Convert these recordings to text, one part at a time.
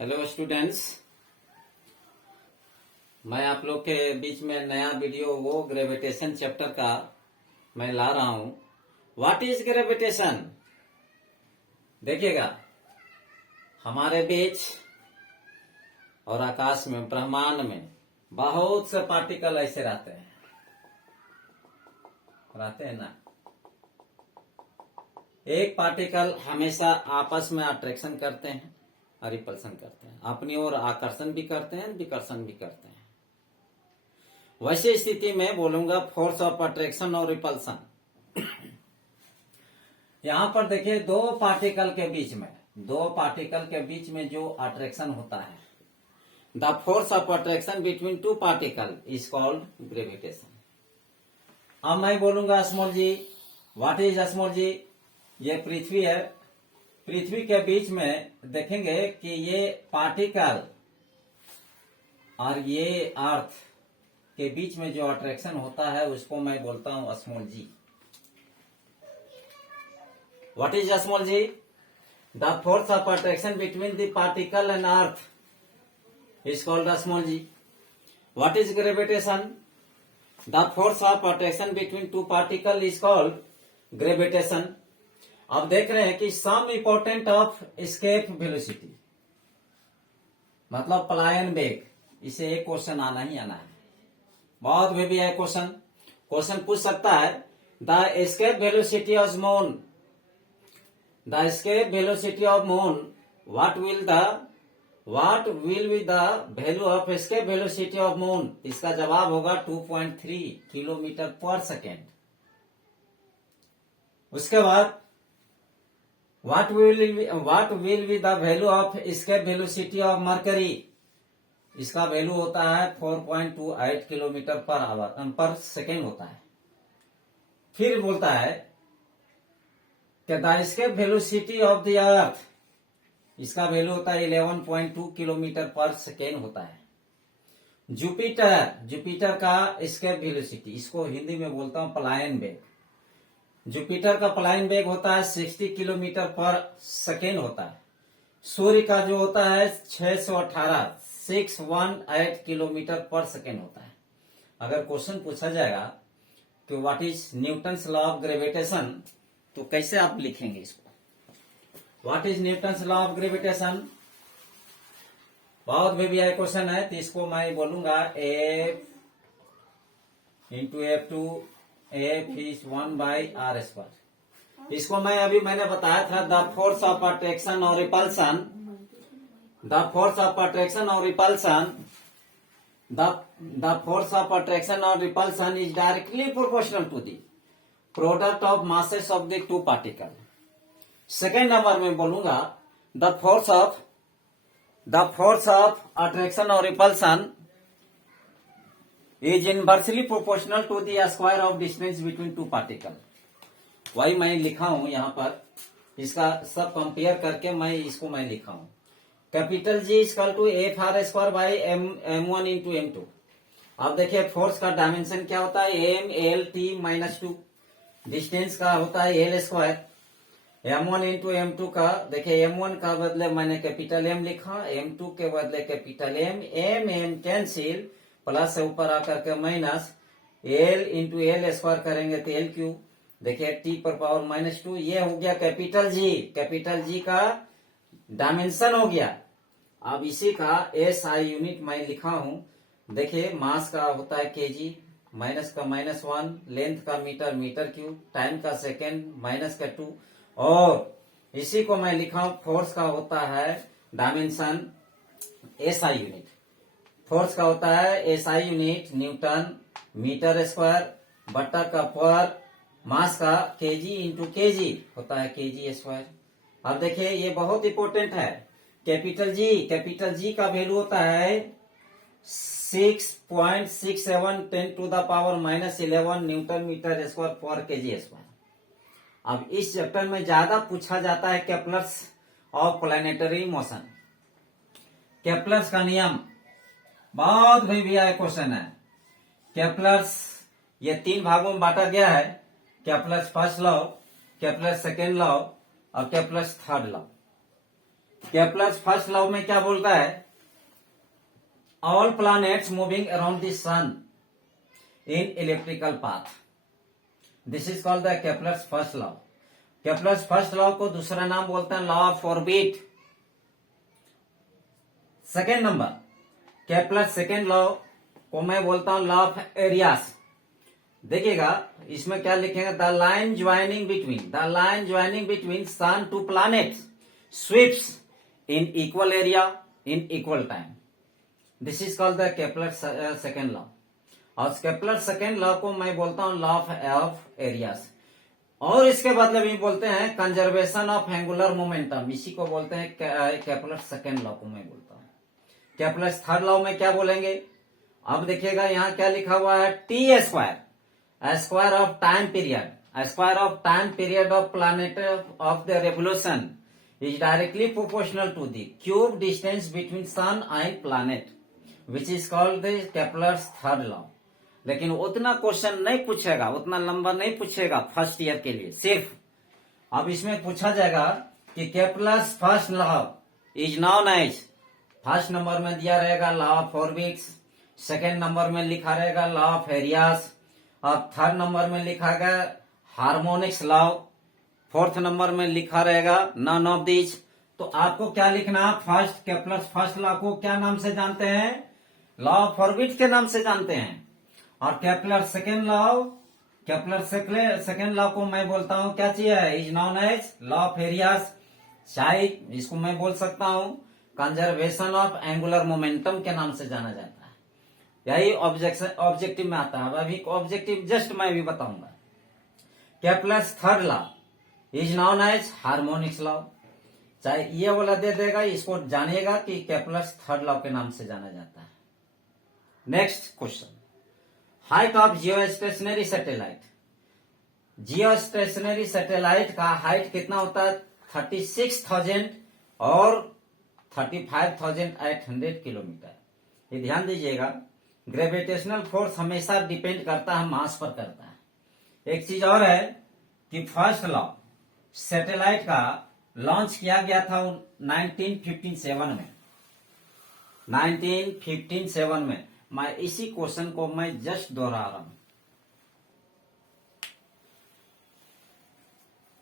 Hello students, मैं आप लोग के बीच में नया वीडियो वो ग्रेविटेशन चैप्टर का मैं ला रहा हूं। What is gravitation? देखिएगा, हमारे बीच और आकाश में, ब्रह्मांड में बहुत से पार्टिकल ऐसे रहते हैं ना। एक पार्टिकल हमेशा आपस में अट्रैक्शन करते हैं और रिपल्सन करते हैं, अपनी ओर आकर्षण भी करते हैं, विकर्षण भी करते हैं। वैसी स्थिति में बोलूंगा फोर्स ऑफ अट्रैक्शन और रिपल्सन। यहां पर देखिए, दो पार्टिकल के बीच में जो अट्रैक्शन होता है, the force of attraction between two particle is called gravitation. अब मैं बोलूंगा small g. What is small g? ये पृथ्वी है। पृथ्वी के बीच में देखेंगे कि ये पार्टिकल और ये अर्थ के बीच में जो अट्रैक्शन होता है उसको मैं बोलता हूं small g. What is small g? The force of attraction between the particle and earth is called small g. What is gravitation? The force of attraction between two particle is called gravitation. अब देख रहे हैं कि some important of escape velocity, मतलब पलायन वेग। इसे एक क्वेश्चन आना ही आना है, बहुत भी है क्वेश्चन पूछ सकता है। The escape velocity of moon, the escape velocity of moon, what will be the value of escape velocity of moon? इसका जवाब होगा 2.3 किलोमीटर पर सेकेंड। उसके बाद What will be the value of escape velocity of Mercury? इसका value होता है 4.28 kilometre पर सेकेंड होता है। फिर बोलता है कि the escape velocity of the earth, इसका वैल्यू होता है 11.2 किलोमीटर पर सेकेंड होता है। जुपिटर का एस्केप वेलोसिटी, इसको हिंदी में बोलता हूं पलायन वेग। जुपिटर का पलायन वेग होता है 60 किलोमीटर पर सेकेंड होता है। सूर्य का जो होता है 618 किलोमीटर पर सेकेंड होता है। अगर क्वेश्चन पूछा जाएगा कि what is Newton's law of gravitation, तो कैसे आप लिखेंगे इसको? What is Newton's law of gravitation? बहुत भी क्वेश्चन है, तो इसको मैं बोलूंगा F into F2 F is 1/r²। इसको मैंने बताया था, द फोर्स ऑफ अट्रैक्शन और repulsion, the force of attraction और repulsion is directly proportional to the product of masses of the two particle. Second number में बोलूंगा द फोर्स ऑफ अट्रैक्शन और repulsion is inversely proportional to the square of distance between two particle। वही मैं लिखा हूं यहां पर, इसका सब कंपेयर करके मैं लिखा हूं। Capital G equal to F_r² by M1 into M2। अब देखिए, फोर्स का डायमेंशन क्या होता है? M_L_T-2। डिस्टेंस का होता है L²। M1 इंटू M2 का, देखिए M1 का बदले मैंने कैपिटल M लिखा, M2 के बदले कैपिटल M कैंसिल, प्लस से ऊपर आकर के माइनस L इंटू L² करेंगे तो L3। देखिए T पर पावर -2, ये हो गया कैपिटल G का डायमेंशन हो गया। अब इसी का SI यूनिट मैं लिखा हूं। देखिए, मास का होता है kg, माइनस का -1, लेंथ का मीटर क्यूब, टाइम का सेकेंड, माइनस का 2, और इसी को मैं लिखा हूं फोर्स का होता है डायमेंशन SI यूनिट। फोर्स का होता है SI unit newton metre square बटा का पर, मास का kg इंटू kg होता है kg²। अब देखिए, ये बहुत इंपॉर्टेंट है। कैपिटल G का वैल्यू होता है 6.67 10⁻⁻11 न्यूटन मीटर स्क्वायर पर kg²। अब इस चैप्टर में ज्यादा पूछा जाता है Kepler's of planetary motion. Kepler's का नियम बहुत भी क्वेश्चन है। केप्लर्स, ये 3 भागों में बांटा गया है। Kepler's first law, Kepler's second law और Kepler's third law. Kepler's first law में क्या बोलता है? All planets moving around the sun in electrical path, this is called the Kepler's first law. Kepler's first law को दूसरा नाम बोलते हैं law of orbit. Second number, Kepler's second law को मैं बोलता हूं लॉ ऑफ एरियास। देखिएगा इसमें क्या लिखेंगे, the line joining between sun to planet sweeps in equal area in equal time, this is called the Kepler second law. और Kepler second law को मैं बोलता हूं लॉ ऑफ एरियास। और इसके बदले भी बोलते हैं कंजर्वेशन ऑफ एंगुलर मोमेंटम, इसी को बोलते हैं केपलर सेकेंड लॉ को मैं बोलता हूं। केपलर थर्ड लॉ में क्या बोलेंगे? अब देखिएगा यहां क्या लिखा हुआ है, T square of time period of planet of the revolution is directly proportional to the cube distance between sun and planet, which is called the Kepler's third law. लेकिन उतना क्वेश्चन नहीं पूछेगा, उतना लंबा नहीं पूछेगा फर्स्ट ईयर के लिए सिर्फ। अब इसमें पूछा जाएगा कि Kepler's first law is known as, first number में दिया रहेगा law of orbits, second number में लिखा रहेगा लॉ ऑफ एरियास, अब थर्ड नंबर में लिखा गया हार्मोनिक्स लॉ, फोर्थ नंबर में लिखा रहेगा नन ऑफ दिस। तो आपको क्या लिखना, फर्स्ट केपलर्स फर्स्ट लॉ को क्या नाम से जानते हैं? लॉ ऑफ ऑर्बिट के नाम से जानते हैं। और केपलर सेकेंड लॉ को मैं बोलता हूं क्या चीज है, is known as law of areas, चाहे इसको मैं बोल सकता हूं कंजर्वेशन ऑफ एंगुलर मोमेंटम के नाम से जाना जाता है। यही ऑब्जेक्टिव में आता है। अभी ऑब्जेक्टिव जस्ट मैं भी बताऊंगा। Kepler's third law is known as harmonics law, चाहे ये वाला दे देगा, इसको जानिएगा कि केपलर्स थर्ड लॉ के नाम से जाना जाता है। Next question, height of geostationary satellite. Geostationary satellite का हाइट कितना होता है? 36,000 और 35,800 किलोमीटर। ये ध्यान दीजिएगा, ग्रेविटेशनल फोर्स हमेशा डिपेंड करता है मास पर करता है। एक चीज और है कि फर्स्ट लॉ सैटेलाइट का लॉन्च किया गया था 1957 में। 1957 में मैं इसी क्वेश्चन को मैं जस्ट दोहरा रहा हूं।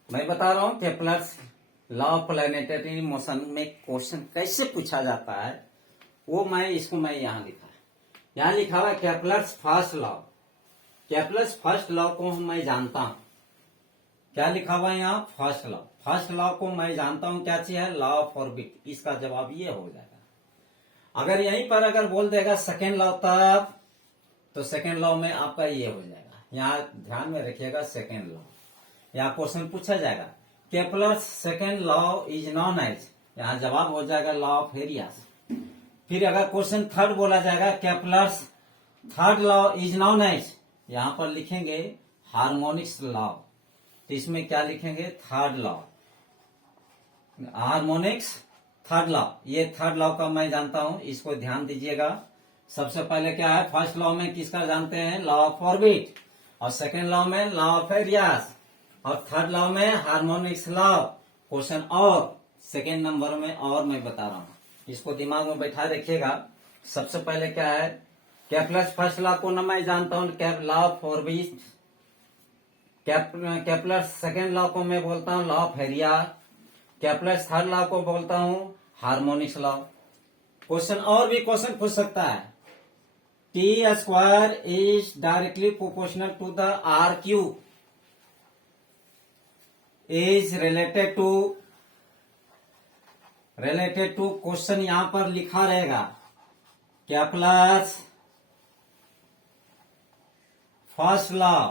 मैं बता रहा हूं Kepler's law of planetary motion में क्वेश्चन कैसे पूछा जाता है, वो मैं यहां लिखा है। यहां लिखा हुआ Kepler's first law. Kepler's first law को मैं जानता हूं, क्या लिखा हुआ है यहाँ, फर्स्ट लॉ। फर्स्ट लॉ को मैं जानता हूं क्या चीज है, लॉ ऑफ ऑर्बिट। इसका जवाब ये हो जाएगा। अगर यहीं पर अगर बोल देगा सेकेंड लॉ तब, तो सेकेंड लॉ में आपका ये हो जाएगा। यहाँ ध्यान में रखिएगा सेकेंड लॉ, यहाँ क्वेश्चन पूछा जाएगा Kepler's second law is known as, यहाँ जवाब हो जाएगा लॉ ऑफ एरियास। फिर अगर क्वेश्चन थर्ड बोला जाएगा Kepler's third law is known as, यहाँ पर लिखेंगे हार्मोनिक्स लॉ। तो इसमें क्या लिखेंगे, third law, harmonics third law. ये थर्ड लॉ का मैं जानता हूं, इसको ध्यान दीजिएगा। सबसे पहले क्या है, फर्स्ट लॉ में किसका जानते हैं, लॉ ऑफ ऑर्बिट, और सेकेंड लॉ में लॉ ऑफ एरियास, और थर्ड लॉ में हार्मोनिक्स लॉ। क्वेश्चन और सेकेंड नंबर में और मैं बता रहा हूं, इसको दिमाग में बैठा रखिएगा। सबसे पहले क्या है, केपलर्स फर्स्ट लॉ को मैं जानता हूं law of orbit. Kepler's second law को मैं बोलता हूं law of area. Kepler's third law को बोलता हूं हार्मोनिक्स लॉ। क्वेश्चन और भी क्वेश्चन पूछ सकता है, T square is directly proportional to the r cube is related to question यहां पर लिखा रहेगा Kepler's first law.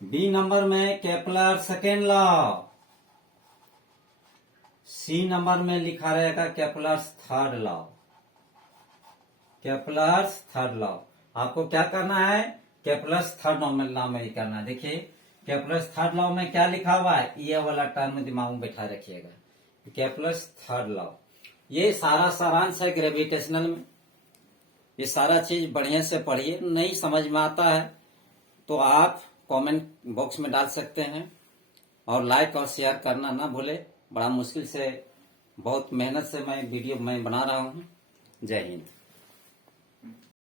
B number में Kepler second law, C number में लिखा रहेगा Kepler's third law. Kepler's third law आपको क्या करना है, केपलर्स थर्ड लॉ में करना है। देखिए केपलर्स थर्ड लॉ में क्या लिखा हुआ है, ये वाला टर्म दिमाग में बैठा रखिएगा, केपलर्स थर्ड लॉ। ये सारा सारांश है ग्रेविटेशनल में। ये सारा चीज बढ़िया से पढ़िए, नहीं समझ में आता है तो आप कमेंट बॉक्स में डाल सकते हैं, और लाइक और शेयर करना ना भूले। बड़ा मुश्किल से बहुत मेहनत से मैं वीडियो मैं बना रहा हूँ। जय हिंद।